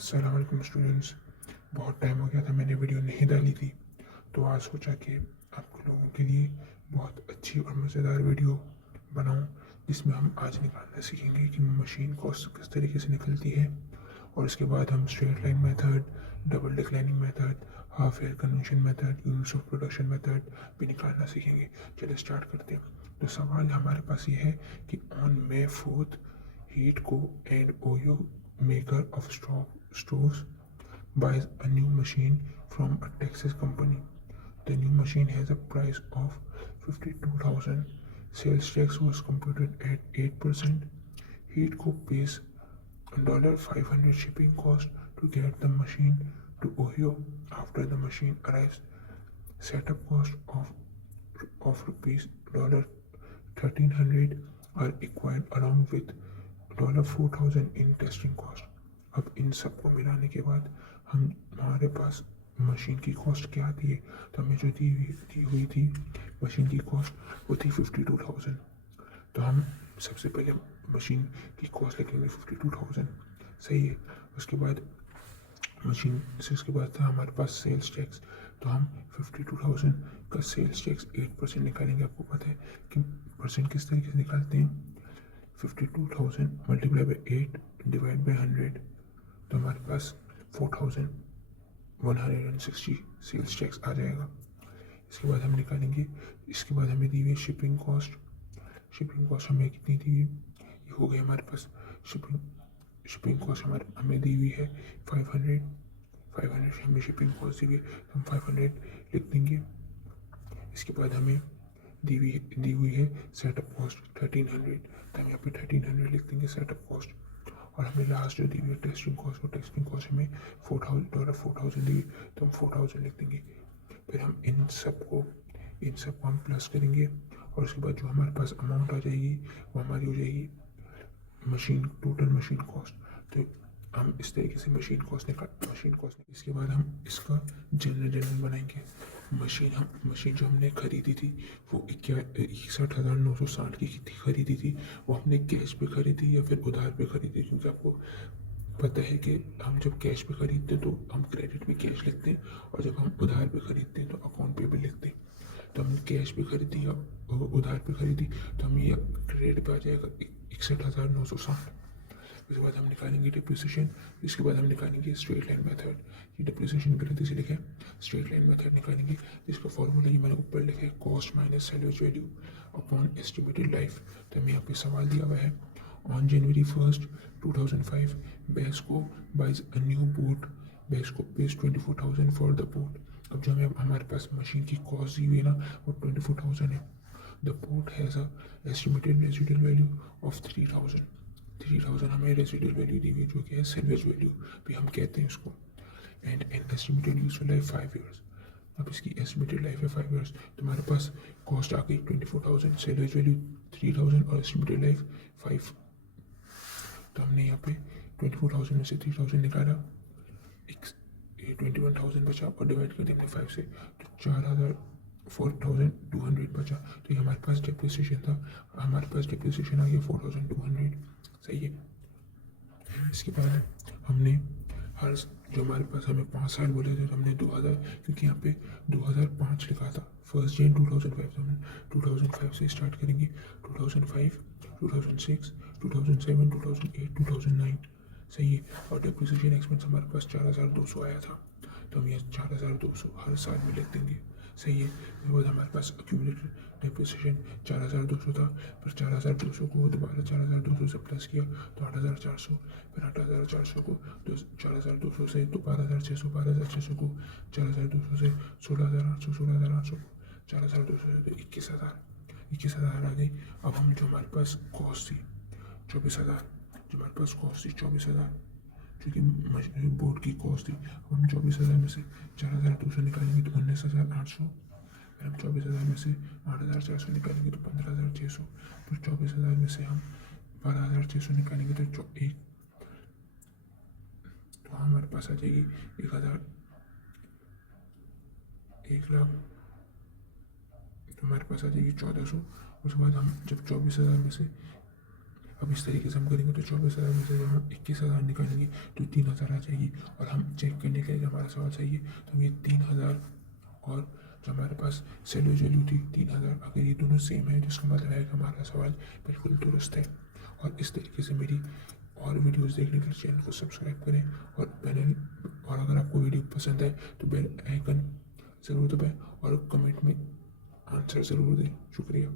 अस्सलाम वालेकुम स्टूडेंट्स। बहुत टाइम हो गया था मैंने वीडियो नहीं डाली थी, तो आज सोचा कि आप लोगों के लिए बहुत अच्छी और मज़ेदार वीडियो बनाऊं, जिसमें हम आज निकालना सीखेंगे कि मशीन कॉस्ट किस तरीके से निकलती है। और इसके बाद हम straight line method, double declining method, half air convention method, units of production method भी निकालना सीखेंगे। चलिए स्टार्ट करते हैं। तो सवाल हमारे पास ये है कि on May 4th, Heatco and Oyo, maker of stoves, buys a new machine from a Texas company. The new machine has a price of 52,000. Sales tax was computed at 8%. Heatco pays $500 shipping cost to get the machine to Ohio. After the machine arrives, setup cost of rupees $1,300 are acquired along with $4,000 in testing cost. अब इन सबको मिलाने के बाद हमारे पास machine की cost क्या आती है। तो हमें जो दी हुई थी मशीन की कॉस्ट वो थी 52,000। तो हम सबसे पहले मशीन की कॉस्ट लिखेंगे 52,000, सही है। उसके बाद मशीन से उसके बाद था हमारे पास सेल्स टैक्स। तो हम 52,000 का सेल्स टैक्स 8% निकालेंगे। आपको पता है कि परसेंट किस तरीके से निकालते हैं। 52,000 मल्टीप्लाई बाई 8 डिवाइड बाई 100, तो हमारे पास 4,160 सेल्स टैक्स आ जाएगा। इसके बाद हम निकालेंगे, इसके बाद हमें दी हुई शिपिंग कॉस्ट। शिपिंग कॉस्ट हमें कितनी दी हुई, ये हो गई हमारे पास शिपिंग कॉस्ट हमें दी हुई है 500 हमें शिपिंग कॉस्ट दी हुई है, तो हम 500 लिख देंगे। इसके बाद हमें दी हुई है सेटअप कॉस्ट 1300, तो हम यहाँ पे 1300 लिख देंगे सेटअप कॉस्ट। और हमें लास्ट जो दी हुई है टेस्टिंग कॉस्ट, और टेस्टिंग कॉस्ट हमें $4,000 दी, तो हम 4,000 लिख देंगे। फिर हम इन सबको हम प्लस करेंगे, और उसके बाद जो हमारे पास अमाउंट आ जाएगी वो हमारी हो जाएगी टोटल मशीन कॉस्ट। तो हम इस तरीके से मशीन कॉस्ट इसके बाद हम इसका जनरल बनाएंगे। मशीन जो हमने खरीदी थी वो 61,960 की खरीदी थी। वो हमने कैश पे खरीदी या फिर उधार पे खरीदी, क्योंकि आपको पता है कि हम जब कैश पे खरीदते हैं तो हम क्रेडिट में कैश लिखते हैं, और जब हम उधार पे खरीदते हैं तो अकाउंट पे भी लिखते हैं। तो हमने कैश पे खरीदी या उधार पे खरीदी, तो हमें यह क्रेडिट पे आ जाएगा 61,960। उसके बाद हम निकालेंगे डिप्रिसिएशन। इसके बाद हम निकालेंगे स्ट्रेट लाइन मेथड। ये डिप्रिसिएशन गलती से लिखा है, स्ट्रेट लाइन मेथड निकालेंगे। इसका फॉर्मूला ये मैंने ऊपर लिखा है, cost minus salvage value upon estimated life. तो हमें यहाँ पे सवाल दिया हुआ है, on January 1st, 2005, Besco buys a new boat. Besco pays 24,000 for the boat. अब जो हमारे पास मशीन की कॉस्ट दी हुई है ना, वो 24,000 है। The boat has a estimated residual value of 3,000 हमें रेजिडुअल वैल्यू दी हुई, जो कि है सैलवेज वैल्यू भी हम कहते हैं इसको। And estimated useful life 5 years। अब इसकी एस्टिमेटेड लाइफ है 5 years। तो हमारे पास कॉस्ट आ गई 24,000, सैलवेज वैल्यू 3,000 और एस्टिमेटेड लाइफ 5। तो हमने यहाँ पे 24,000 में से 3,000 निकाला, 21,000 बचा, और डिवाइड कर देंगे 5 से, तो 4,200 बचा। तो ये हमारे पास डेप्रिसिएशन था, हमारे पास डेप्रिसिएशन आ गया 4,200, सही है। इसके बाद हमने जो हमारे पास हमें 5 साल बोले थे, तो हमने 2000, क्योंकि यहाँ पे 2005 लिखा था, 1 January 2005, तो हम 2005 से स्टार्ट करेंगे। 2005, 2006, 2007, 2008, 2009, सही है। और डेप्रिसिएशन एक्सपेंस हमारे पास 4,200 आया था, तो हम ये 4,200 हर साल में लिख देंगे, सही है। उसके बाद हमारे पास एक्यूमुलेटेड डेप्रिसिएशन 4,200 था, फिर 4,200 को दोबारा 4,200 से प्लस किया तो 8,400, फिर 8,400 को 4,200 से तो 12,600, 12,600 को 4,200 से 16,800, 16,800 को 4,200 से तो 21,000 आ गई। अब हम जो हमारे पास कॉस्ट थी 24,000, जो हमारे पास कॉस्ट थी 24,000, क्योंकि बोर्ड की कॉस्ट थी। अब हम 24,000 में से 4,200 निकालेंगे तो 19,800, फिर हम 24,000 में से 8,400 निकालेंगे तो 15,600, फिर 24,000 में से हम 12,600 निकालेंगे तो हमारे पास आ जाएगी 1,00,000, तो हमारे पास आ जाएगी 1,400। उसके बाद हम जब 24,000 में से अब इस तरीके से हम करेंगे तो 24,000 में से जब हम 21,000 निकालेंगे तो 3,000 आ जाएगी। और हम चेक करने के लिए हमारा सवाल सही है तो हम ये 3,000 और जो हमारे पास सैलरी वैल्यू थी 3,000, अगर ये दोनों सेम है जिसका मतलब है कि हमारा सवाल बिल्कुल दुरुस्त है। और इस तरीके से मेरी और वीडियोस देखने के लिए चैनल को सब्सक्राइब करें और अगर आपको वीडियो पसंद है तो बेल आइकन ज़रूर दबाएं और कमेंट में आंसर ज़रूर दें। शुक्रिया।